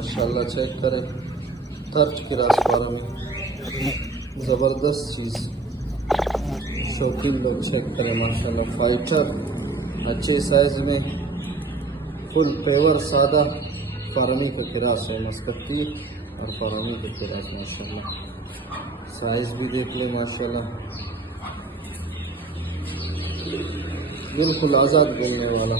माशाल्लाह चेक करें, तर्ज किरास फार्म, ज़बरदस्त चीज़, शौकीन लोग चेक करें माशाल्लाह। फाइटर अच्छे साइज़ में, फुल पेवर सादा फार्मी का किरास है, मस्कती और फार्मी का किरास माशाल्लाह। साइज़ भी देख ले माशाल्लाह, बिल्कुल आज़ाद बोलने वाला।